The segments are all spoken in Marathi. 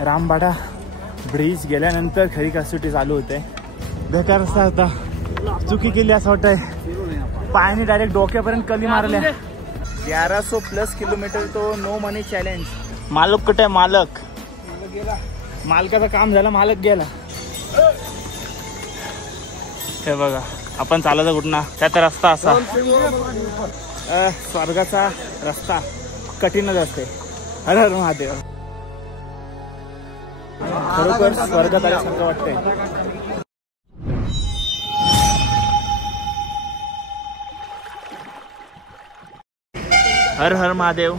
रामबाडा ब्रिज गेल्यानंतर खरी कसोटी चालू होते. बेकार रस्ता होता, चुकी केली असं वाटतंय. पायाने डायरेक्ट डोक्यापर्यंत कली मारल्या. 1100+ किलोमीटर तो नो मनी चॅलेंज. मालक कुठे आहे? मालक गेला, मालकाचं काम झालं, मालक गेला. हे बघा आपण चालायचं कुठं, त्यात रस्ता असा स्वर्गाचा रस्ता कठीणच असते. हर हर महादेव. खरोखर स्वर्गात आल्यासारखं वाटतंय. हर हर महादेव.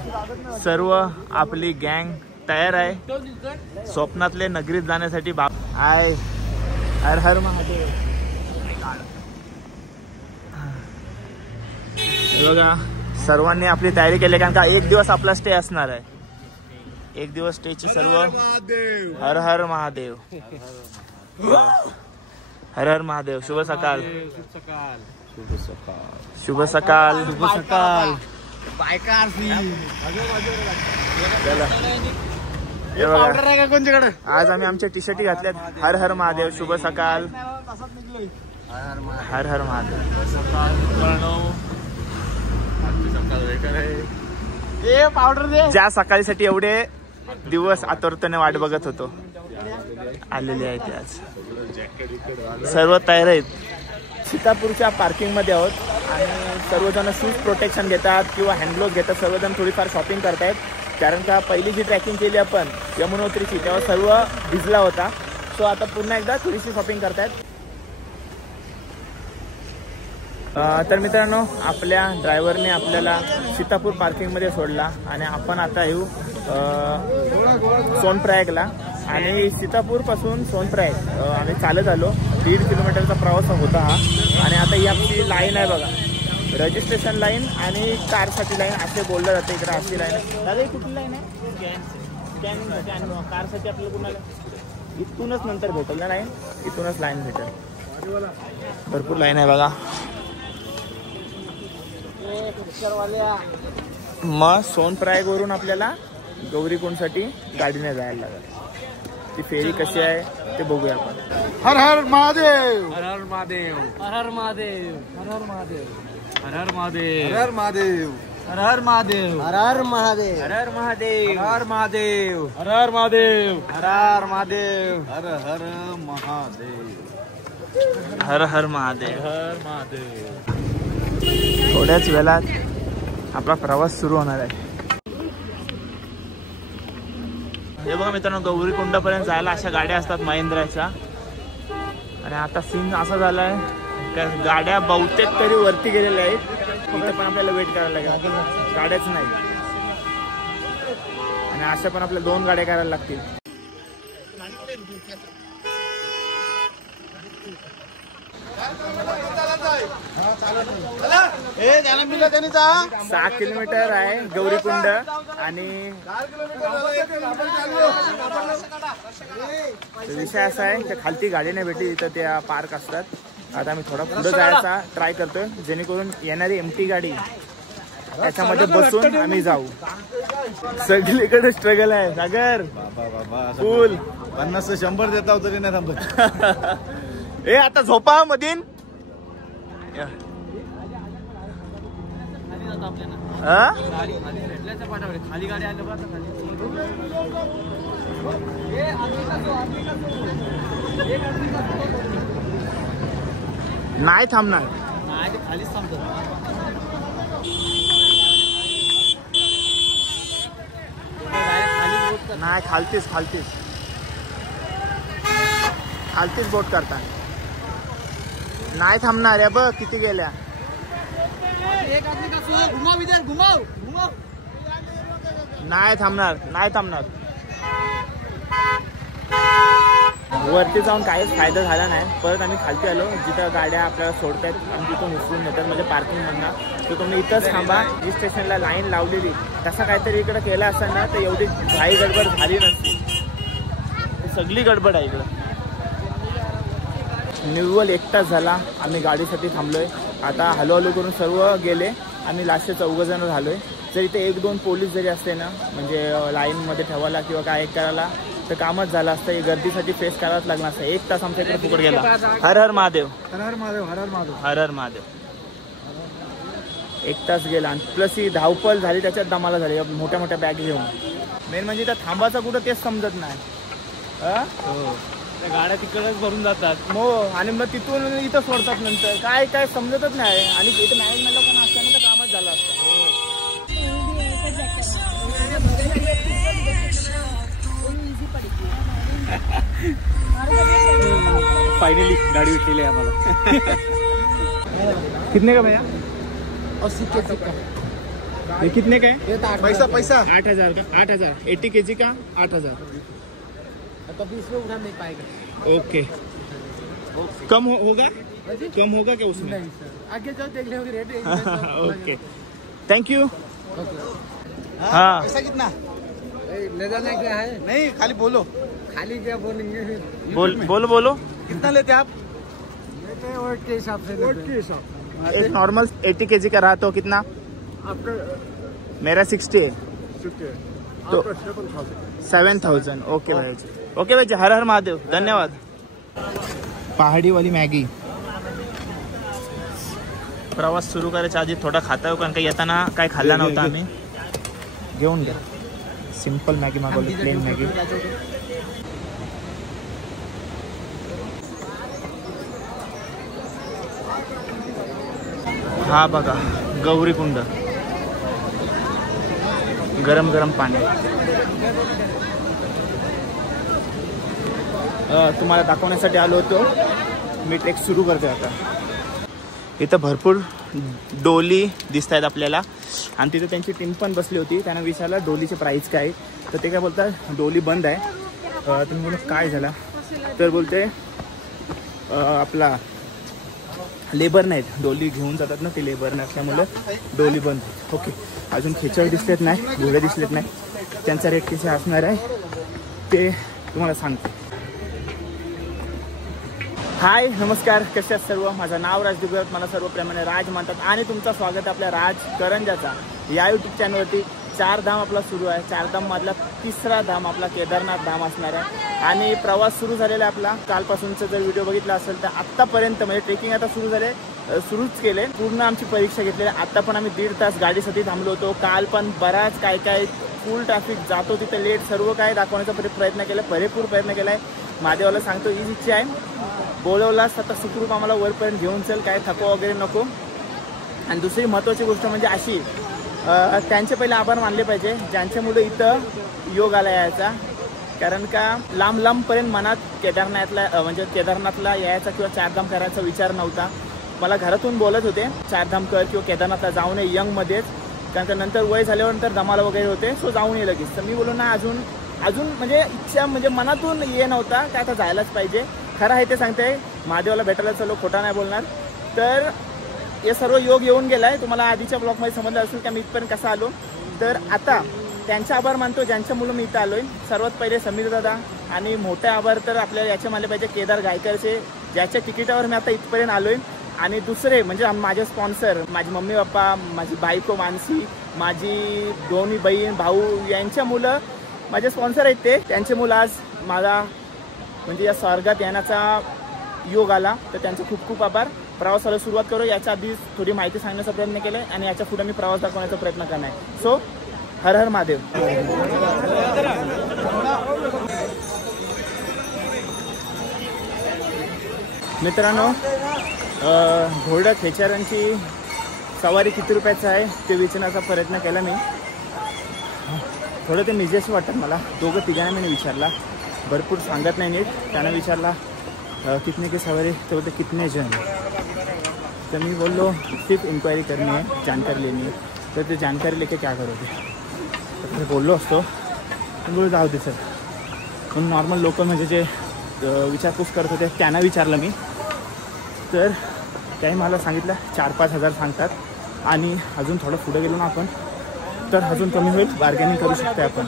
सर्व आपली गँग तयार आहे स्वप्नातले नगरीत जाण्यासाठी. आय हर हर महादेव. बघा सर्वांनी आपली तयारी केली, कारण का एक दिवस आपला स्टे असणार आहे. एक दिवस स्टेचे सर्व हर हर महादेव. हर हर महादेव. शुभ सकाळ. शुभ सकाळ. शुभ सकाळ. आज आम्ही आमच्या टी शर्टी घातल्यात. हर हर महादेव. शुभ सकाळ. हर हर महादेव. ज्या सकाळीसाठी एवढे दिवस आतुरतेने वाट बघत होतो आलेले आहेत ते आज. सर्व तयार आहेत. सीतापूरच्या पार्किंग मध्ये आहोत आणि सर्वजण शूज प्रोटेक्शन घेतात किंवा हँडग्लोव्ह घेतात. सर्वजण थोडीफार शॉपिंग करतायत, कारण का पहिली जी ट्रॅकिंग केली आपण यमुनोत्रीची तेव्हा सर्व भिजला होता. सो आता पुन्हा एकदा थोडीशी शॉपिंग करतायत. तर मित्रांनो, आपल्या ड्रायव्हरने आपल्याला सीतापूर पार्किंगमध्ये सोडला आणि आपण आता येऊ सोनप्रयागला. आणि सीतापूरपासून सोनप्रयाग आम्ही चालत आलो. 1.5 किलोमीटरचा प्रवास होता हा. आणि आता ही आपली लाईन आहे बघा, रजिस्ट्रेशन लाईन आणि कारसाठी लाईन असे बोललं जातं. इकडे अशी लाईन आहे. दादा ही कुठली लाईन आहे? कारसाठी आपल्याला कुणाला इथूनच नंतर भेटेल ना लाईन, इथूनच लाईन भेटेल. भरपूर लाईन आहे बघा. मग सोनप्रयाग वरून आपल्याला गौरीकुंडसाठी गाडीने जायला लागेल. ती फेरी कशी आहे ते बघूया आपण. हर हर महादेव. हर हर महादेव. हर हर महादेव. हर हर महादेव. हर हर महादेव. हर हर महादेव. हर हर महादेव. हर हर महादेव. हर हर महादेव. हर हर महादेव. हर हर महादेव. हर हर महादेव. हर हर महादेव. हर हर महादेव. हर महादेव. थोड्याच वेळात आपला प्रवास सुरू होणार आहे. हे बघा मित्रांनो, गौरीकुंडापर्यंत जायला अशा गाड्या असतात महिंद्राच्या. आणि आता सीन असा झालाय का गाड्या बहुतेक तरी वरती गेलेल्या आहेत. तिथे पण आपल्याला वेट करायला लागेल, गाड्याच नाही. आणि अशा पण आपल्या 2 गाड्या करायला लागतील. 6 किलोमीटर आहे गौरीकुंड. आणि विषय असा आहे की खालती गाडी नाही भेटली, तिथं त्या पार्क असतात. आता आम्ही थोडा पुढे जायचा ट्राय करतोय, जेणेकरून येणारी एमटी गाडी त्याच्यामध्ये बसून आम्ही जाऊ. सगळीकडे स्ट्रगल आहे सागर. फुल 50-100 देता होतो तरी नाही थांबत. ए आता झोपा मधीन. खाली गाडी आली नाही थांबणार. खालीच थांबतो. नाही खालतीच बोट करता. नाही थांबणार आहे बघ किती गेल्या. नाही थांबणार. वरती जाऊन काहीच फायदा झाला नाही. परत आम्ही खालती आलो, जिथं गाड्या आपल्याला सोडतात आणि तिथून उचलून नेतात, म्हणजे पार्किंगमधनं. तर तुम्ही इथंच थांबा. ही स्टेशनला लाईन लावलेली, तसा काहीतरी इकडं केला असताना तर एवढी घाई गडबड झाली नसती. सगळी गडबड आहे इकडं. निव्वळ 1 तास झाला आम्ही गाडीसाठी थांबलोय. आता हळूहळू करून सर्व गेले. आम्ही लास्टचे 4 जण झालोय. जर इथे 1-2 पोलीस जरी असते ना, म्हणजे लाईनमध्ये ठेवायला किंवा काय करायला, तर कामच झालं असतं. हे गर्दीसाठी फेस करावंच लागलं असतं. 1 तास आमच्या इकडे फुकट गेला. हर हर महादेव. हर हर महादेव. हर हर महादेव. हर हर महादेव. 1 तास गेला आणि प्लस ही धावपळ झाली, त्याच्यात दमाला झाली मोठ्या मोठ्या बॅग घेऊन. मेन म्हणजे त्या थांबाचं कुठं तेच समजत नाही. त्या गाड्या तिकडच भरून जातात. हो, आणि मग तिथून इथं सोडतात नंतर. काय काय समजतच नाही. आणि इथं मॅनेजमेंटला कोण असताना तर कामच झालं असतं. फायनली गाडी उठलेली आहे आम्हाला. कितने का भैया? 80 kg का. ये कितने का है? पैसा पैसा 8,000 का. 8,000. 80 kg का 8,000. तो 20 में उठा नहीं पाएगा. ओके. कम होगा? कम होगा क्या उसमें? नहीं सर, आगे जाओ देख लेंगे रेट. Okay, thank you. हाँ, पैसा कितना ले जाना क्या है? नहीं खाली बोलो. खाली क्या बोलेंगे? बोलो. कितना लेते आप? लेते हैं वेट के हिसाब से. वेट के हिसाब. एक नॉर्मल 80 kg का रहा तो कितना? आपका मेरा 60 है तो 7,000. ओके भाई जी. ओके भाई जी. हर हर महादेव. धन्यवाद. पहाडी वाली मॅगी. प्रवास सुरू करायच्या आधी थोडा खाता कारण काही येताना काय खाल्ला नव्हता आम्ही. घेऊन घ्या. सिंपल मॅगी मागवली, प्लेन मॅगी. हा बघा गौरीकुंड. गरम गरम पाणी. तुम्हाला दाखवण्यासाठी आलो होतो. मी ट्रेक सुरू करते आता. इथं भरपूर डोली दिसत आहेत आपल्याला आणि तिथे त्यांची टीम पण बसली होती. त्यांना विचारलं डोलीचे प्राईस काय, तर ते काय बोलतात डोली बंद आहे. तुम्ही बोलत काय झाला, तर बोलते आपला लेबर नाहीत, डोली घेऊन जातात ना ते लेबर नसल्यामुळे डोली बंद. ओके, अजून खेचर दिसलेत नाही, घोडे दिसलेत नाही. त्यांचा रेट किती असणार आहे ते तुम्हाला सांगते. हाय नमस्कार, कसे आहेत सर्व. माझं नाव राज दुगत, मला सर्व प्रेमाने राज म्हणतात आणि तुमचं स्वागत आपल्या राज करंजाचा या यूट्यूब चॅनलवरती. 4 धाम आपला सुरू आहे. 4 धाम मधला 3रा धाम आपला केदारनाथ धाम असणार आहे आणि प्रवास सुरू झालेला आहे आपला. कालपासूनचा जर व्हिडिओ बघितला असेल तर आत्तापर्यंत म्हणजे ट्रेकिंग आता सुरूच केले. पूर्ण आमची परीक्षा घेतलेली. आता पण आम्ही 1.5 तास गाडीसाठी थांबलो होतो. काल पण बराच काय फुल ट्रॅफिक जातो तिथे लेट सर्व काय दाखवण्याचा प्रयत्न केला, भरपूर प्रयत्न केला आहे. महादेवाला सांगतो हीच इच्छा आहे, बोलवलास आता सुखरूप आम्हाला वरपर्यंत घेऊन चल, काय थकवा वगैरे नको. आणि दुसरी महत्त्वाची गोष्ट म्हणजे अशी, त्यांचे पहिले आभार मानले पाहिजे ज्यांच्यामुळे इथं योग आला यायचा. कारण का लांबपर्यंत मनात केदारनाथला यायचा किंवा 4 धाम करायचा विचार नव्हता. मला घरातून बोलत होते 4 धाम कर किंवा केदारनाथला जाऊ नये यंगमध्येच, कारण का नंतर वय झाल्यानंतर दमाला वगैरे होते, सो जाऊन ये लगेच. तर मी बोललो ना अजून म्हणजे इच्छा म्हणजे मनातून ये नव्हता का आता जायलाच पाहिजे. खरं आहे ते सांगते, महादेवाला भेटायला चलो, खोटा नाही बोलणार. तर हे सर्व योग येऊन गेलाय. तुम्हाला आधीच्या ब्लॉगमध्ये समजलं असेल का मी इथपर्यंत कसा आलो. तर आता त्यांचा आभार मानतो ज्यांच्यामुळे मी इथं आलोय. सर्वात पहिले समीर दादा आणि मोठे आभार तर आपल्याला याचे मानले पाहिजे केदार गायकरचे, ज्याच्या तिकिटावर मी आता इथपर्यंत आलोय. आणि दुसरे म्हणजे माझे स्पॉन्सर, माझी मम्मी पप्पा, माझी बायको मानसी, माझी दोन्ही बहीण भाऊ, यांच्या मुलं माझे स्पॉन्सर आहेत. त्यांचे मुलं आज मला म्हणजे या स्वर्गात येण्याचा योग आला, तर त्यांचे खूप खूप आभार. प्रवासाला सुरुवात करू. याच्या आधी थोडी माहिती सांगण्याचा प्रयत्न केला आणि याच्या पुढे मी प्रवास दाखवण्याचा प्रयत्न करणार आहे. सो हर हर महादेव. मित्रांनो, घोडा खेचारांची सवारी किती रुपयाचं आहे ते विचारण्याचा प्रयत्न केला मी. थोडं ते निजेस वाटतं मला. 2-3 मी विचारला, भरपूर सांगत नाही नीट. त्यांना विचारला कितने की सवारी, तो बोलते कितने जन. तर मी बोललो सिर्फ इंक्वायरी करनी है, जानकारी लेनी है. तर ते जानकारी लेके क्या करोगे, तर बोललो असतो. पण बोलू जाऊ दे सर. पण नॉर्मल लोकल म्हणजे जे विचारपूस करत होते त्यांना विचारलं मी. तर त्याही मला सांगितलं 4-5 हजार सांगतात आणि अजून थोडं पुढे गेलो ना आपण तर अजून कमी होईल, बार्गेनिंग करू शकतो आपण,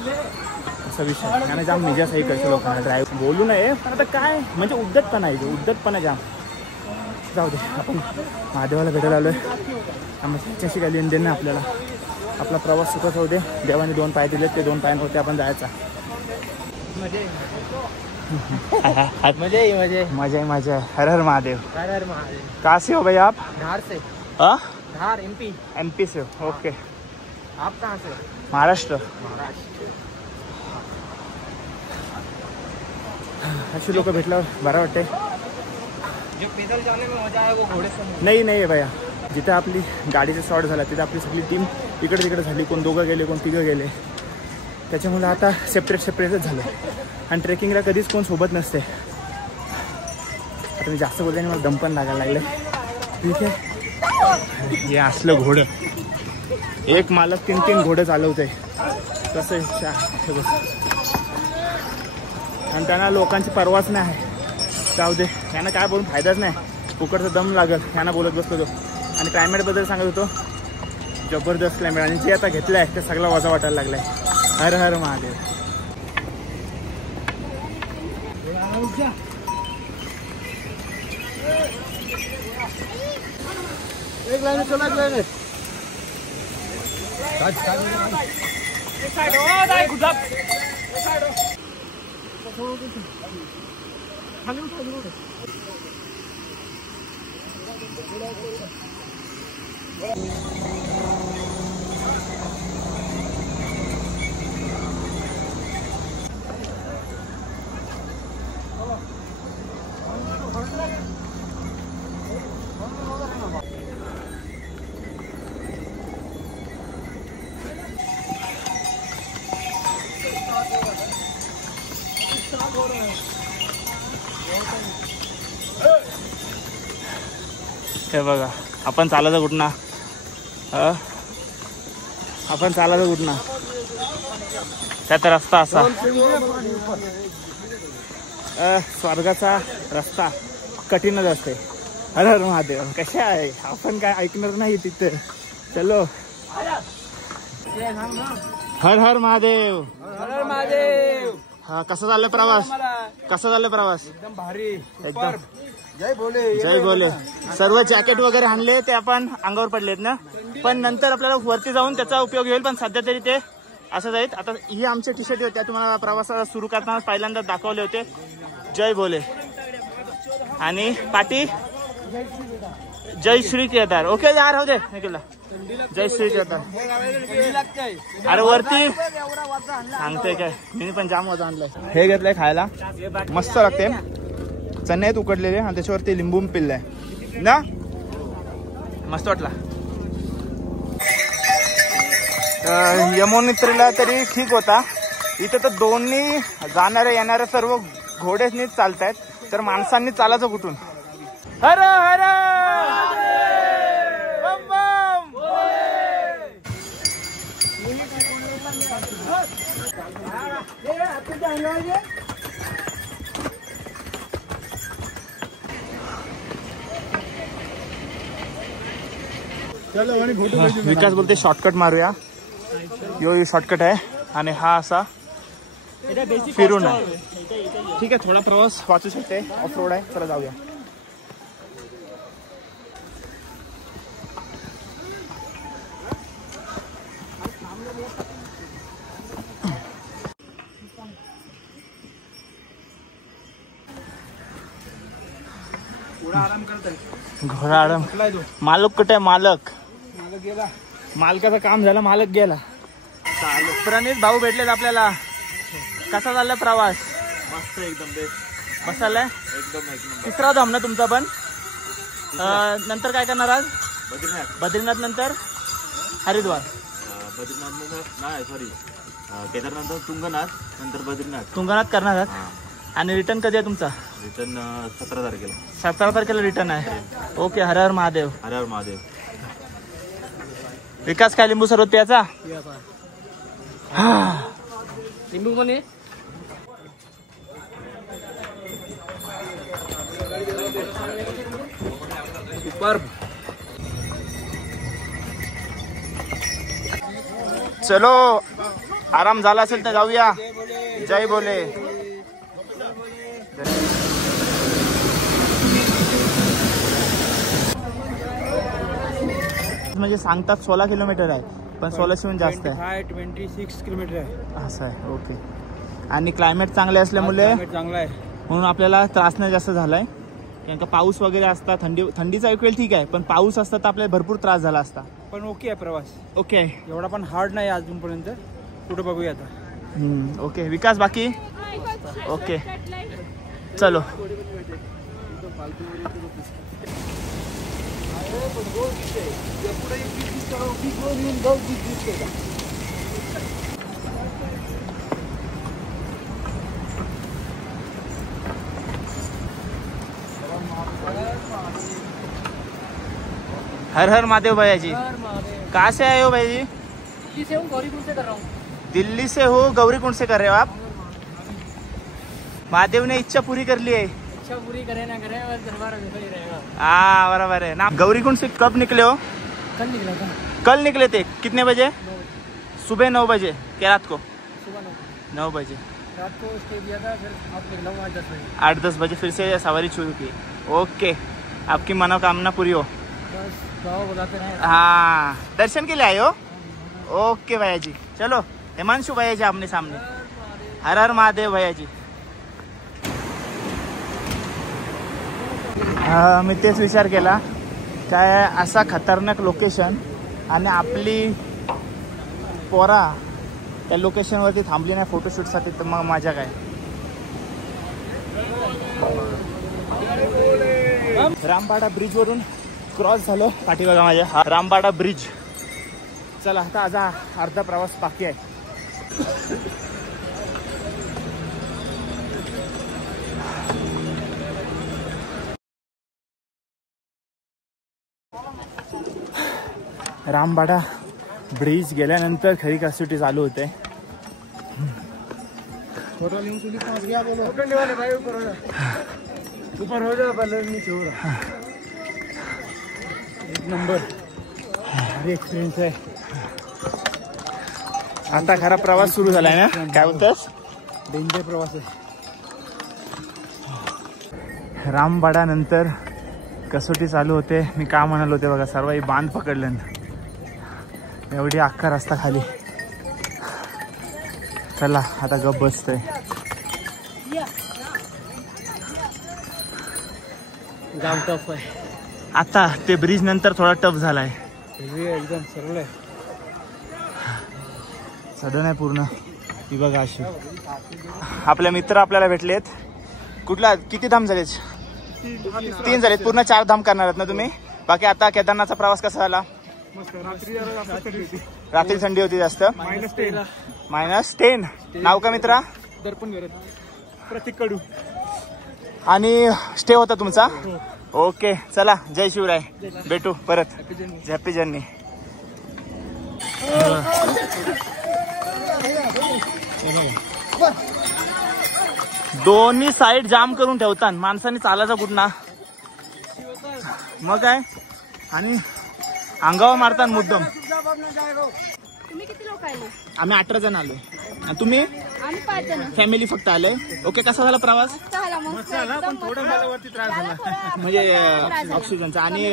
असा विषय. त्याने जाम निजा सही करतो लोकांना. ड्राईव्ह बोलू नये, पण आता काय म्हणजे उद्धटपणा जाम. जाऊ दे, आपण महादेवाला भेटायला आलो आहे. त्याच्याशी काही लेनदेन नाही आपल्याला. आपला प्रवास सुखच होऊ दे. देवाने 2 पाय दिलेत, ते 2 पायांवरती आपण जायचा. मजे। हर हर महादेव। कहाँ से हो भाई आप? धार से। धार MP से हो? ओके। आप कहाँ से? महाराष्ट्र। अशी लोक भेटल्यावर बरं वाटते। जो पैदल जाने में मजा आहे वो घोडे से नाही आहे भैया। जिथे आपली गाडीचा शॉर्ट झाला तिथे आपली सगळी टीम इकडे तिकडे झाली, कोण दोघं गेले कोण तिघं गेले, त्याच्यामुळे आता सेपरेटच झालं आणि ट्रेकिंगला कधीच कोण सोबत नसते। आता मी जास्त बोलते आणि मला दम पण लागायला लागले। ठीक आहे, हे असलं घोडं, एक मालक 3 घोडं चालवते कसं आहे आणि त्यांना लोकांची परवाच नाही आहे। जाऊ दे, यांना काय बोलून फायदाच नाही, फुकटचा दम लागल यांना बोलत बसलो तो। आणि क्लायमेटबद्दल सांगत होतो, जबरदस्त क्लायमेट आणि जे आता घेतलं आहे ते सगळा वजा वाटायला लागला आहे। हर हर महादेव। एक लाइन चला एक हे बघा, आपण चालायचं कुठना, आपण चालायचं कुठना, त्याचा रस्ता असा स्वर्गाचा रस्ता कठीणच असते। हर हर महादेव। कशा आहे आपण, काय ऐकणार नाही तिथे। चलो, हर हर महादेव। हर हर महादेव। हा, कसा चाललाय प्रवास? कसा चाललाय प्रवास? एकदम भारी, एकदम। जय बोले, जय बोले। सर्व जॅकेट वगैरे आणले ते आपण अंगावर पडलेत ना, पण नंतर आपल्याला वरती जाऊन त्याचा उपयोग होईल, पण सध्या तरी ते असंच आहेत। आता ही आमचे टी शर्ट होत्या, तुम्हाला प्रवास सुरू करताना पहिल्यांदा दाखवले होते। जय बोले आणि पाटी जय श्री केदार। ओके यार, हो दे निकला, जय श्री केदार। अरे वरती सांगते काय, मी पण जाम वजा आणलाय। हे घेतलंय खायला, मस्त लागते, चणे आहेत उकडलेले आणि त्याच्यावरती लिंबू पिल्लाय ना, मस्त वाटला। यमुनोत्रीला तरी ठीक होता, इथे तर दोन्ही जाणारे येणारे सर्व घोडेच चालतायत, तर माणसांनी चालायचं कुठून? हर हर बम बम। विकास बोलते शॉर्टकट मारूया, यो शॉर्टकट आहे आणि हा असा फिरून आहे। ठीक आहे, थोडा प्रवास वाचू शकते, ऑफ रोड आहे, चला जाऊया। घोडा आराम। मालक कुठे? मालक गेला, मालकाचं काम झालं, मालक गेला। प्रणित भाऊ भेटलेत आपल्याला। कसा चाललाय प्रवास? मस्त, एकदम बेस्ट। मस्त चाललाय एकदम। तिसरा धाम ना तुमचा पण? नंतर काय करणार आज? बद्रीनाथ नंतर हरिद्वार। बद्रीनाथ नाही, सॉरी, केदारनाथ, तुंगनाथ, नंतर बद्रीनाथ। तुंगनाथ करणार आहात? आणि रिटर्न कधी आहे तुमचा? रिटर्न 17 तारखेला। 17 तारखेला रिटर्न आहे। ओके, हर हर महादेव। हर हर महादेव। विकास काय लिंबू सरबत प्यायचा? लिंबू पण आहे। चलो, आराम झाला असेल तर जाऊया। जय बोले। म्हणजे सांगतात 16 किलोमीटर आहे, पण 1600 जास्त आहे। 26 किलोमीटर आहे। असं आहे, ओके। आणि क्लायमेट चांगले असल्यामुळे चांगला आहे म्हणून आपल्याला त्रास नाही जास्त झालाय. कारण का पाऊस वगैरे असता, थंडीचा एक वेळ ठीक आहे, पण पाऊस असता तर आपल्याला भरपूर त्रास झाला असता. पण ओके आहे प्रवास. ओके आहे, एवढा पण हार्ड नाही अजूनपर्यंत. पुढे बघूया आता. ओके विकास बाकी ओके चलो. हर हर महादेव भैया जी. कहाँ से आए हो भैया जी? दिल्ली से हूँ, गौरीकुंड से कर रहा हूँ. दिल्ली से हो, गौरीकुंड से कर रहे हो आप? महादेव ने इच्छा पूरी कर ली है. इच्छा पूरी करे ना करे बस दरबार ही रहेगा. हाँ बराबर है ना. गौरीकुंड से कब निकले हो? कल निकला था. कल निकले थे. कितने बजे? 9 बजे. सुबह 9 बजे क्या रात को? सुबह 9 बजे. रात को स्टे किया था, फिर आप निकला हूँ 8-10 बजे. 8-10 बजे फिर से सवारी शुरू की. ओके, आपकी मनोकामना पूरी हो. बस गाँव बुलाते रहे. हाँ दर्शन के लिए आए हो. ओके भैया जी. चलो हिमांशु भैया जी आमने सामने. हर हर महादेव भैया जी. मी तेच विचार केला काय असा खतरनाक लोकेशन आणि आपली पोरा त्या लोकेशनवरती थांबली नाही फोटोशूटसाठी, तर मग मजा काय. रामबाडा ब्रिज वरून क्रॉस झालो. पाठीमागा माझ्या हा रामबाडा ब्रिज. चला आता आज अर्धा प्रवास बाकी आहे. रामबाडा ब्रिज गेल्यानंतर खरी कसोटी चालू होते. ऊपर हो जाओ पहले नीचे हो रहा. एक नंबर एक्सपिरियन्स आहे. आता खरा प्रवास सुरू झालाय ना. काय बोलतोस? डेंजर प्रवास आहे. रामबाडा नंतर कसोटी चालू होते. मी का म्हणालो होते बघा, सर्व बांध पकडलं. एवढी अख्खा रस्ता खाली. चला आता गप बसतोय. गाव टफ आहे. आता ते ब्रिज नंतर थोडा टफ झालाय. एकदम सरळ आहे. सडन आहे पूर्ण. ती बघा अशी. आपले मित्र आपल्याला भेटलेत. कुठला किती धाम झाले? 3 झालेत. पूर्ण 4 धाम करणार आहेत ना तुम्ही? बाकी आता केदारनाथचा प्रवास कसा झाला? रात्री थंडी होती जास्त. -10. नाव का मित्रा? दर्पण करत प्रतीक कडू. आणि स्टे होता तुमचा? ओके चला जय शिवराय. भेटू परत. Happy journey. दोन्ही साईड जाम करून ठेवतात. माणसाने चालायचा कुठना मग काय. आणि अंगावर मारतात मुद्दाम. तुम्ही किती लोक आले? आम्ही 18 जण आलोय. आणि तुम्ही? आम्ही 5 जण. फॅमिली फक्त आलोय. ओके कसा झाला प्रवास? म्हणजे ऑक्सिजनचा. आणि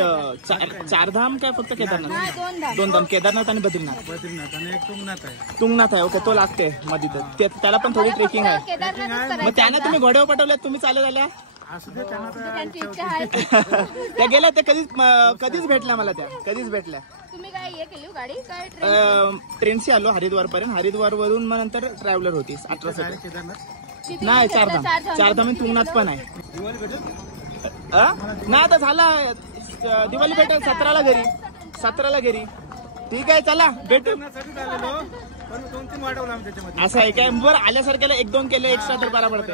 4 धाम काय फक्त केदारनाथ? 2 धाम. केदारनाथ आणि बद्रीनाथ. आणि एक तुंगनाथ आहे. तुंगनाथ आहे. ओके तो लागते मध्ये. त्याला पण थोडी ट्रेकिंग आहे. मग त्याने तुम्ही घोड्यावर पाठवल्यात, तुम्ही चालत आल्या? त्यांची इच्छा आहे. त्या गेल्या त्या कधीच भेटल्या मला. त्या कधीच भेटल्या. तुम्ही काय हे केली गाडी काय? ट्रेनशी आलो हरिद्वार पर्यंत. हरिद्वार वरून मग नंतर ट्रॅव्हलर होती 18 नाही 4 धाम. 4 धाम तुंगनाथ पण आहे. नाही आता झाला दिवाळी भेटेल 17ला घरी. 17ला घरी. ठीक आहे चला भेटू. असं आहे काय? बरं आल्यासारख्याला 1-2 केले एक्स्ट्रा तर बरा पडते.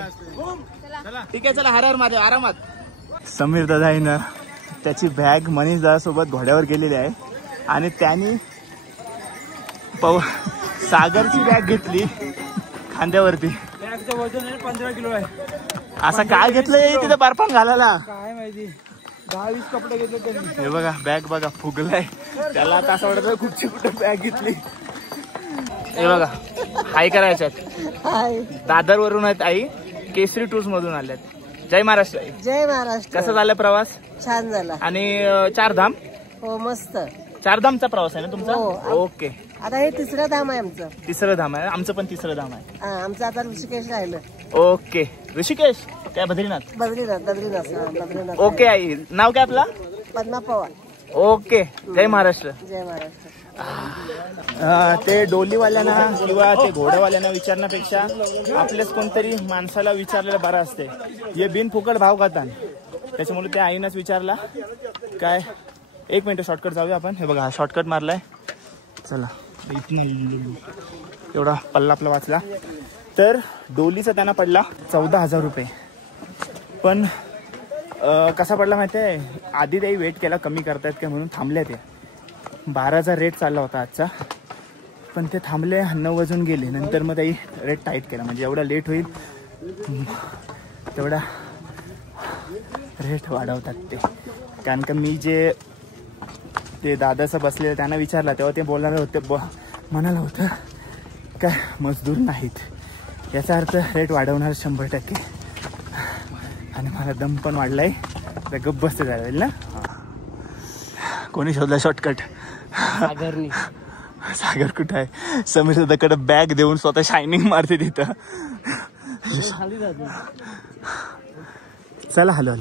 ठीक आहे चला. हर हर महादेव. आरामात. समीर दादा आहे ना, त्याची बॅग मनीष दादा सोबत घोड्यावर गेलेली आहे. आणि त्यांनी सागरची बॅग घेतली खांद्यावरती. बॅगचं वजन 15 किलो आहे. असं काय घेतलंय तिथे बर्फान घालायला? काय माहिती. 10-20 कपडे घेतले त्यांनी. हे बघा बॅग बघा फुगलाय. त्याला आता असं वाटत कुठची कुठे बॅग घेतली. हे बघा हाय करायच्यात. दादर वरून आहेत आई. केसरी टूर्स मधून आल्यात. जय महाराष्ट्र. जय महाराष्ट्र. कसा झाला प्रवास? छान झाला. आणि 4 धाम? हो मस्त. 4 धामचा प्रवास आहे ना तुमचा? हो. ओके आता हे तिसरं धाम आहे आमचं. तिसरं धाम आहे. आमचं पण तिसरं धाम आहे. आमचं आता ऋषिकेश राहिलं. ओके. ऋषिकेश काय बद्रीनाथ. बद्रीनाथ. ओके आई. नाव काय आपला. पद्मा पवार. ओके. जय महाराष्ट्र. जय महाराष्ट्र. ते डोलीवाल्यांना किंवा ते घोड्यावाल्यांना विचारण्यापेक्षा आपल्याच कोणतरी माणसाला विचारलेलं बरं असते. हे बिनफुकट भाव खातात. त्याच्यामुळे त्या आईनंच विचारला काय. एक मिनिट शॉर्टकट जाऊया आपण. हे बघा हा शॉर्टकट मारलाय. चला एवढा पल्ला आपला वाचला. तर डोलीचा त्यांना पडला 14,000 रुपये. पण कसा पडला माहिती आहे. आधी त्याही वेट केला कमी करतायत काय म्हणून थांबले. ते 12चा रेट चालला होता आजचा. पण ते थांबले 9 वाजून गेले. नंतर मग त्याही रेट टाईट केला. म्हणजे एवढा लेट होईल तेवढा रेट वाढवतात ते. कारण का मी जे ते दादाचं बसलेलं त्यांना विचारला तेव्हा ते बोलणारे होते. म्हणाला होतं काय मजदूर नाहीत. याचा अर्थ रेट वाढवणार 100%. आणि मला दम पण वाढलाय. तर गप्प बसते जाईल ना. कोणी शोधला शॉर्टकट. सागर कुठं आहे. समीर दादाकडे बॅग देऊन स्वतः शायनिंग मारते तिथं. चला हॅलो.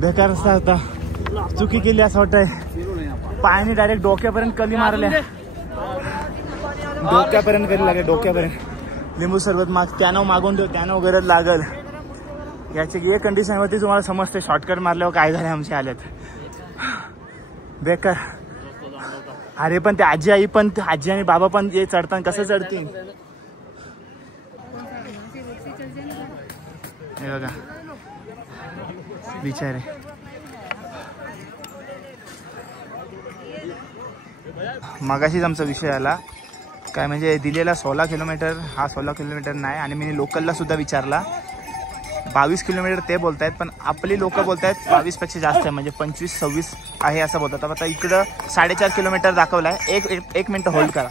बेकार रस्ता होता. चुकी केली असं वाटतंय. पायाने डायरेक्ट डोक्यापर्यंत कली मारल्या. डोक्यापर्यंत कधी लागेल. डोक्यापर्यंत लिंबू सरबत त्यानं मागून देऊ. त्यानं गरज लागल. याची एक कंडिशन होती तुम्हाला समजते. शॉर्टकट मारल्यावर काय झाले आमचे आल्यात बेकार. अरे पण ते आजी आई पण आजी आणि बाबा पण जे चढतात कसं चढतील. हे बघा बिचारे. मगाशीच आमचा विषय आला काय म्हणजे दिलेला 16 किलोमीटर. हा 16 किलोमीटर नाही. आणि मी लोकलला सुद्धा विचारला 22 किलोमीटर ते बोलतायत. पण आपली लोक बोलतायत 22पेक्षा जास्त आहे. म्हणजे 25-26 आहे असं बोलतात. आता इकडं 4.5 किलोमीटर दाखवलाय. एक मिनिट होल्ड करा.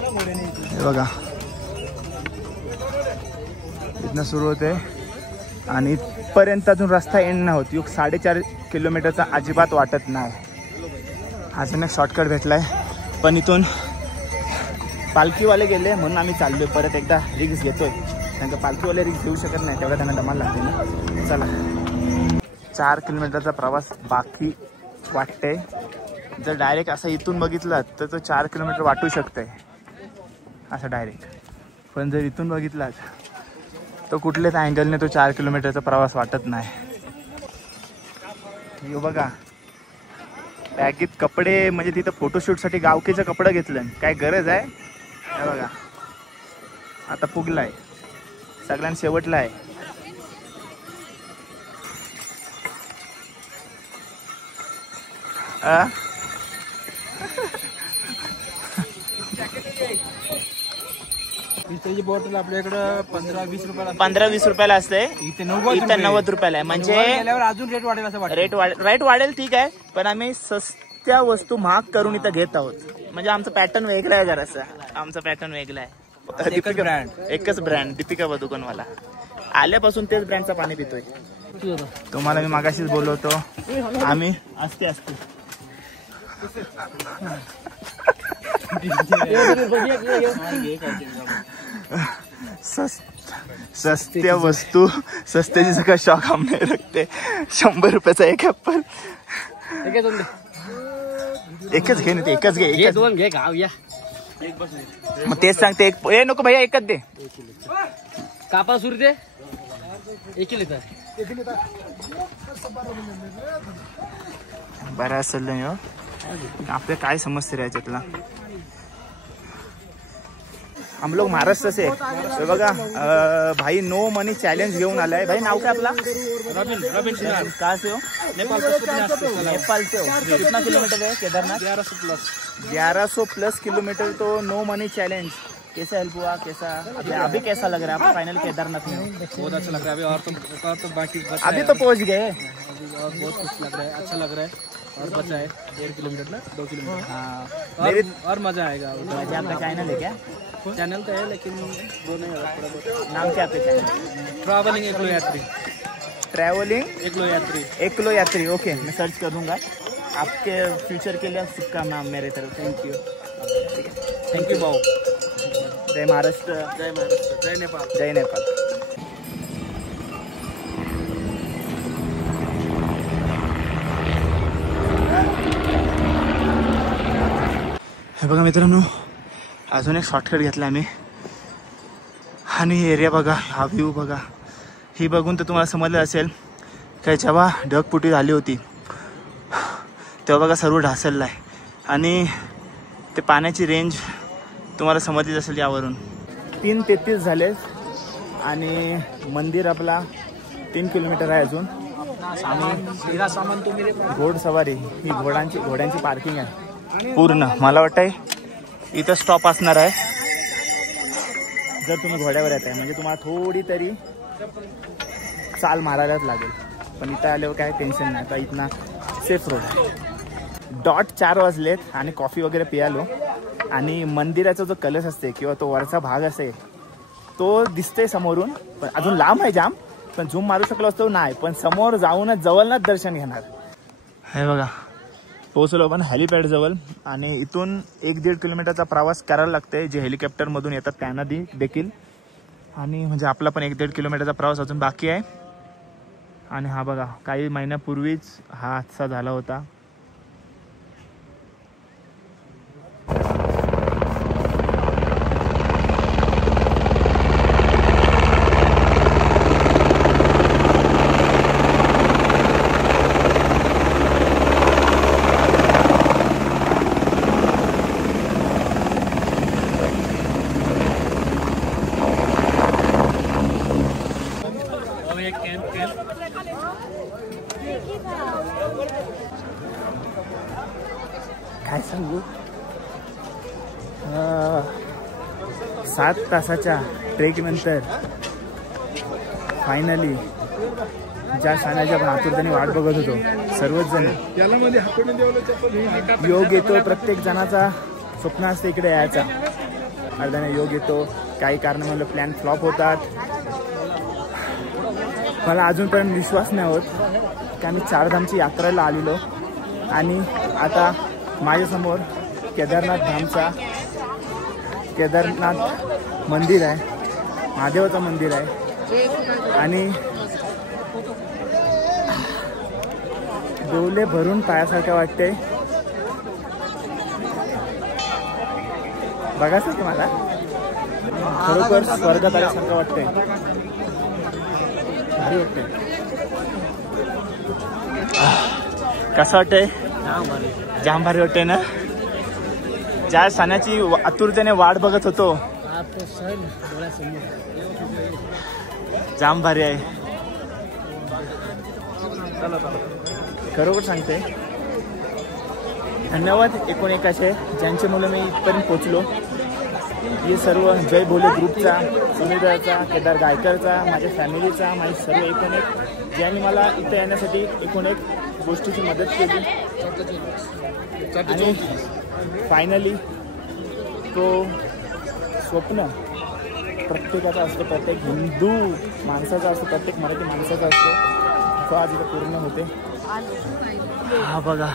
हे बघा इथनं सुरू होते आणि इथपर्यंत अजून रस्ता एंड नाही होत. 4.5 किलोमीटरचा अजिबात वाटत नाही. अजून एक शॉर्टकट भेटलाय. पण इथून पालखीवाले गेले म्हणून आम्ही चाललोय. परत एकदा रिक्स घेतोय. कारण का पालखीवाले रिक्स घेऊ शकत नाही. तेवढा त्यांना दमाल लागते ना. चला 4 किलोमीटरचा प्रवास बाकी वाटते. जर डायरेक्ट असं इथून बघितलं तर तो 4 किलोमीटर वाटू शकतंय असं डायरेक्ट. पण जर इथून बघितलात तर कुठल्याच अँगलने तो 4 किलोमीटरचा प्रवास वाटत नाही. हे बघा बॅगेत कपडे. म्हणजे तिथं फोटोशूटसाठी गावकीचं कपडं घेतलं. काय गरज आहे. हे बघा आता पुगलाय. सगळ्यांना शेवटला आहे. त्याची बॉटल आपल्याकडं 15-20 रुपयाला. 15-20 रुपयाला असते. इथे 90 रुपयाला आहे. म्हणजे अजून रेट वाढेल असं वाटतं. रेट वाढेल ठीक आहे. पण आम्ही सस्त्या वस्तू महाग करून इथं घेत आहोत. म्हणजे आमचं पॅटर्न वेगळं आहे. जरासं आमचं पॅटर्न वेगळं आहे. एकच ब्रँड दीपिका पदुकोणवाला. आल्यापासून तेच ब्रँडचं पाणी पितोय. तुम्हाला मी मागाशीच बोललो होतो आम्ही असते सस्त्या वस्तू सस्त्याची सगळं शॉक हम नाही रखते. 100 रुपयाचा एक ऍपल. एकच घे ना. ते एकच घे. 2 घे गाव या. मग तेच सांगते. एक नको भैया एकच दे. कापा सुरू दे. 1 लिटर बरं असेल नाही हो. आपल्या काय समजते रे याच्यातला. हम लोग महाराष्ट्र से. तो बघा भाई नो मनी चॅलेंज घेऊन आलाय. भाई नाव काय आपला. रबिन कहाँ से हो. नेपाल से हो. कितना किलोमीटर है केदारनाथ. 1100+ किलोमीटर. तो नो मनी चैलेंज कैसे हेल्प हुआ. कैसा अभी कैसा लग रहा है आपको फाइनल केदारनाथ में. बहुत अच्छा लग रहा है. अभी और तो बाकी अभी तो पहुंच गए. बहुत कुछ लग रहा है. अच्छा लग रहा है. और बचा है 1.5 किलोमीटर ना 2 किलोमीटर। हाँ और मजा आएगा। आपका चैनल है क्या? चैनल तो है लेकिन वो नहीं होगा थोड़ा बहुत। नाम क्या आपके चैनल? ट्रैवलिंग एकलो यात्री। ट्रैवलिंग एकलो यात्री। एकलो यात्री। ओके, मैं सर्च कर दूंगा। आपके फ्यूचर के लिए शुभकामना मेरे तरफ। Thank you. ठीक है, थैंक यू भाऊ। जय महाराष्ट्र। जय महाराष्ट्र। जय नेपाल। जय नेपाल। हे बघा मित्रांनो, अजून एक शॉर्टकट घेतला आम्ही आणि एरिया बघा, हा व्ह्यू बघा. ही बघून तर तुम्हाला समजलं असेल काय जेव्हा ढगफुटी झाली होती तेव्हा बघा सर्व ढासळलं आहे आणि ते पाण्याची रेंज तुम्हाला समजलीच असेल यावरून. 3:33 झाले आणि मंदिर आपला 3 किलोमीटर आहे अजून. आणि घोडसवारी ही घोड्यांची पार्किंग आहे पूर्ण. मला वाटतंय इथं स्टॉप असणार आहे जर तुम्ही घोड्यावर येत आहे, म्हणजे तुम्हाला थोडी तरी चाल मारायलाच लागेल. पण इथं आल्यावर काय टेन्शन नाही, आता इथनं सेफ रोड आहे. डॉट 4 वाजलेत आणि कॉफी वगैरे पियालो आणि मंदिराचा जो कलश असते किंवा तो वरचा भाग असेल तो दिसतंय समोरून, पण अजून लांब आहे जाम, पण झूम मारू शकलो असतो नाही, पण समोर जाऊनच जवळच दर्शन घेणार. हे बघा पोहोचलो पण हेलिपॅड जवळ आणि इथून 1-1.5 किलोमीटरचा प्रवास करायला लागतंय जे हेलिकॉप्टरमधून येतात त्यांना देखील. आणि म्हणजे आपला पण 1-1.5 किलोमीटरचा प्रवास अजून बाकी आहे. आणि हा बघा काही महिन्यापूर्वीच हा हादसा झाला होता. काय सांगू, 7 तासाच्या ट्रेक नंतर फायनली ज्या शाण्याच्या आपण आतुरतेने वाट बघत होतो सर्वच जण, योग येतो. प्रत्येक जणाचा स्वप्न असते इकडे यायचा. अर्ध्याने योग येतो, काही कारणामुळे प्लॅन फ्लॉप होतात. मला अजूनपर्यंत विश्वास नाही होत की आम्ही 4 धामची यात्रेला आलेलो आणि आता माझ्यासमोर केदारनाथ मंदिर आहे, महादेवाचं मंदिर आहे. आणि डोले भरून पायासारखं वाटतंय. बघायचं तुम्हाला खरोखर स्वर्गात आल्यासारखं वाटतंय. भारी वाटतंय. कसं वाटतंय? जाम भारी वाटतंय ना. ज्या सणाची आतुरतेने वाट बघत होतो जाम भारी आहे. खरोखर सांगते धन्यवाद एकूण एकाचे ज्यांच्यामुळे मी इथपर्यंत पोचलो. हे सर्व जय भोले ग्रुपचा, सुनीताचा, केदार गायकरचा, माझ्या फॅमिलीचा, माझी सर्व एकूण एक ज्यांनी मला इथं येण्यासाठी एकूण एक गोष्टीची मदत केली. आणि फायनली तो स्वप्न प्रत्येकाचा असतो, प्रत्येक हिंदू माणसाचा असतो, प्रत्येक मराठी माणसाचा असतो, तो आज इथं पूर्ण होते. हा बघा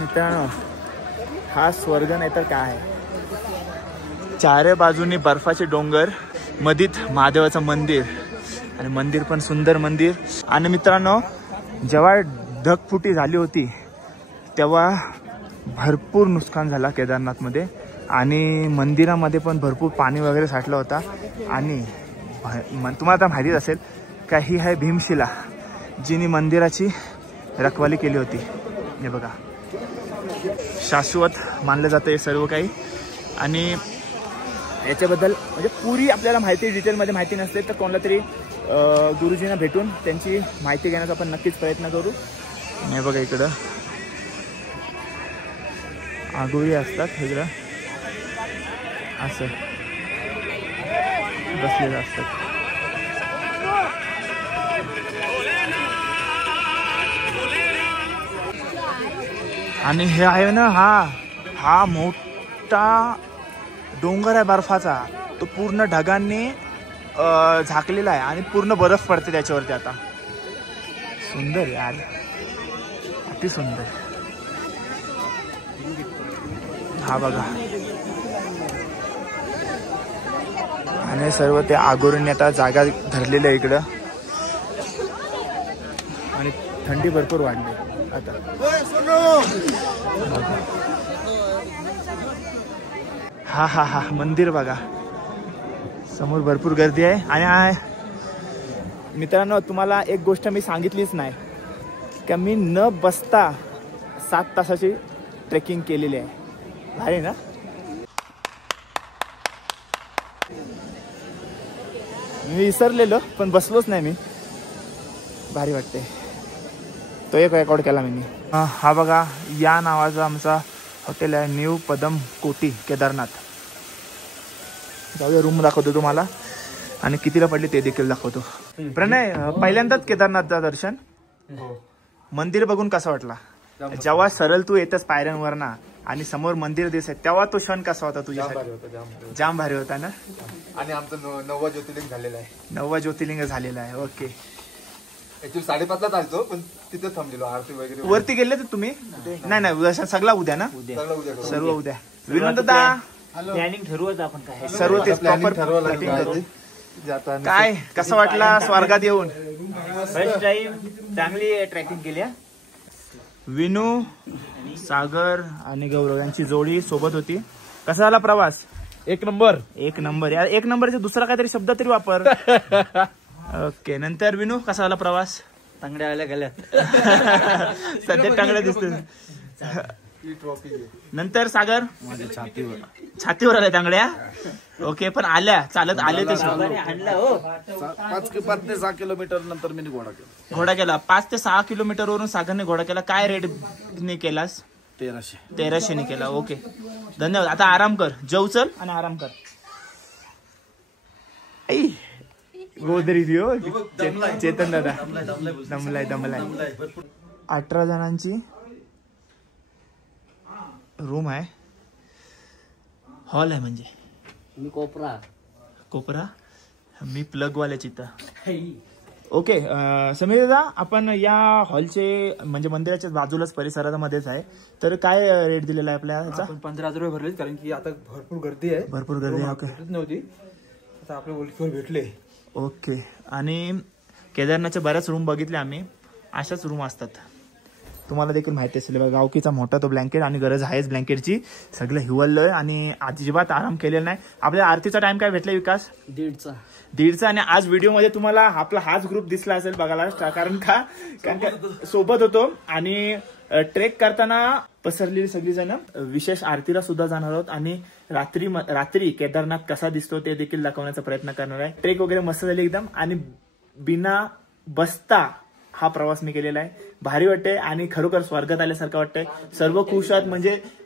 मित्रांनो, हा स्वर्ग नाही तर काय आहे. चारे बाजूनी बर्फाचे डोंगर, मधीत महादेवाचं मंदिर आणि मंदिर पण सुंदर मंदिर. आणि मित्रांनो, जेव्हा ढगफुटी झाली होती तेव्हा भरपूर नुकसान झाला केदारनाथमध्ये आणि मंदिरामध्ये पण भरपूर पाणी वगैरे साठलं होता. आणि तुम्हाला आता माहितीच असेल का ही आहे भीमशिला, जिने मंदिराची रखवाली केली होती. हे बघा, शाश्वत मानलं जातं हे सर्व काही. आणि याच्याबद्दल म्हणजे पुरी आपल्याला माहिती डिटेलमध्ये माहिती नसते तर कोणाला तरी गुरुजींना भेटून त्यांची माहिती घेण्याचा आपण नक्कीच प्रयत्न करू. हे बघा इकडं आगोरी असतात, इकडं असं बसलेलं असतात. आणि हे आहे ना, हा मोठा डोंगर आहे बर्फाचा, तो पूर्ण ढगांनी झाकलेला आहे आणि पूर्ण बर्फ पडते त्याच्यावरती. आता सुंदर यार, अति सुंदर. हा बघा, आणि सर्व ते आगोरीने आता जागा धरलेली आहे इकडं. आणि थंडी भरपूर वाढली आता. हा हा हा मंदिर बघा, समोर भरपूर गर्दी आहे. आणि मित्रांनो, तुम्हाला एक गोष्ट मी सांगितलीच नाही का, मी न बसता 7 तासाची ट्रेकिंग केलेली आहे. भारी ना? मी विसरलेलो पण बसलोच नाही मी. भारी वाटते. तो एक रेकॉर्ड केला मी. हा बघा, या नावाचा आमचा हॉटेल आहे, न्यू पदम कोटी केदारनाथ. जाऊया, रूम दाखवतो तुम्हाला आणि कितीला पडली ते देखील दाखवतो. प्रणय, पहिल्यांदाच केदारनाथचं दर्शन, मंदिर बघून कसा वाटला? जेव्हा सरळ तू येतस पायऱ्यांवर ना आणि समोर मंदिर दिसत तेव्हा तो क्षण कसा होता तुझ्यासाठी? जाम भारी होता ना. आणि आमचं 9वा ज्योतिर्लिंग झालेलं आहे. 9वा ज्योतिर्लिंग झालेला आहे. ओके. ऍक्च्युअली 5:30ला चालतो पण तिथे थांबलेलो. आरती वगैरे वरती गेले तर तुम्ही? नाही, उद्या सगळा उद्या ना, सर्व उद्या. विनोद दादा, प्लॅनिंग ठरवत आपण काय सर्व ते प्रॉपर काय कसं वाटला स्वर्गात येऊन? फर्स्ट टाइम चांगली ट्रॅकिंग केली. विनू, सागर आणि गौरव यांची जोडी सोबत होती. कसा झाला प्रवास? एक नंबर. एक नंबर यार. एक नंबरचा दुसरा काहीतरी शब्द तरी वापर. ओके. नंतर विनू, कसा झाला प्रवास? तांगड्या आल्या गल्यात. सध्या टांगड्या दिसते. नंतर सागर, छातीवर आल्या तांगड्या. ओके, पण आल्या चालत आले ते 5 ते 6 किलोमीटर नंतर मी घोडा केला. 5 ते 6 किलोमीटर वरून सागरने घोडा केला. काय रेट ने केलास? 1300 ने केला. ओके, धन्यवाद. आता आराम कर, जेव चल आणि आराम कर. गोदरी दियो चेतन दादा, दमलाय. 18 जणांची रूम आहे, हॉल आहे म्हणजे. मी कोपरा मी प्लग वाल्याची इथं. ओके. समीर दादा, आपण या हॉलचे म्हणजे मंदिराच्या बाजूलाच परिसरामध्येच आहे, तर काय रेट दिलेला आहे आपल्या ह्याचा? 15,000 रुपये भरले, कारण की आता भरपूर गर्दी आहे. ओके. नव्हती, आता आपल्या ओळखीवर भेटले. ओके. आणि केदारनाथच्या बऱ्याच रूम बघितले आम्ही, अशाच रूम असतात. तुम्हाला देखील माहिती असेल बघा, गावकीचा मोठा तो ब्लँकेट आणि गरज आहेच ब्लँकेटची. सगळं हिवललोय आणि अजिबात आराम केलेला नाही. आपल्या आरतीचा टाइम काय भेटला विकास? 1:30. आणि आज व्हिडिओ मध्ये तुम्हाला आपला हाच ग्रुप दिसला असेल बघायला, कारण का सोबत होतो. आणि ट्रेक करताना पसरलेली सगळी जण विशेष आरतीला सुद्धा जाणार आहोत आणि रात्री केदारनाथ कसा दिसतो ते देखील दाखवण्याचा प्रयत्न करणार आहे. ट्रेक वगैरे मस्त झाली एकदम आणि बिना बसता हा प्रवास मी केलेला आहे. भारी वाटते आणि खरोखर स्वर्गात आल्यासारखं वाटतंय. सर्व खुश आहेत.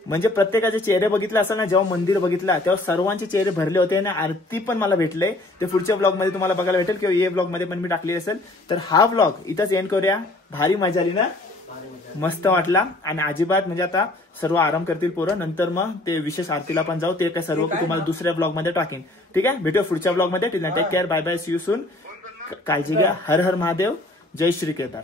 म्हणजे प्रत्येकाचे चेहरे बघितले असेल ना, जेव्हा मंदिर बघितला तेव्हा सर्वांचे चेहरे भरले होते आणि आरती पण मला भेटले. ते पुढच्या ब्लॉग मध्ये तुम्हाला बघायला भेटेल किंवा ये ब्लॉग मध्ये पण मी टाकली असेल. तर हा ब्लॉग इथंच एंड करूया. भारी मजा आली ना, मस्त वाटला. आणि अजिबात म्हणजे आता सर्व आराम करतील पोरं, नंतर मग ते विशेष आरतीला पण जाऊ. ते काय सर्व तुम्हाला दुसऱ्या ब्लॉग मध्ये टाकेन. ठीक आहे, भेटूया पुढच्या ब्लॉग मध्ये. Take care, bye bye, see you soon. काळजी घ्या. हर हर महादेव, जय श्री केदार.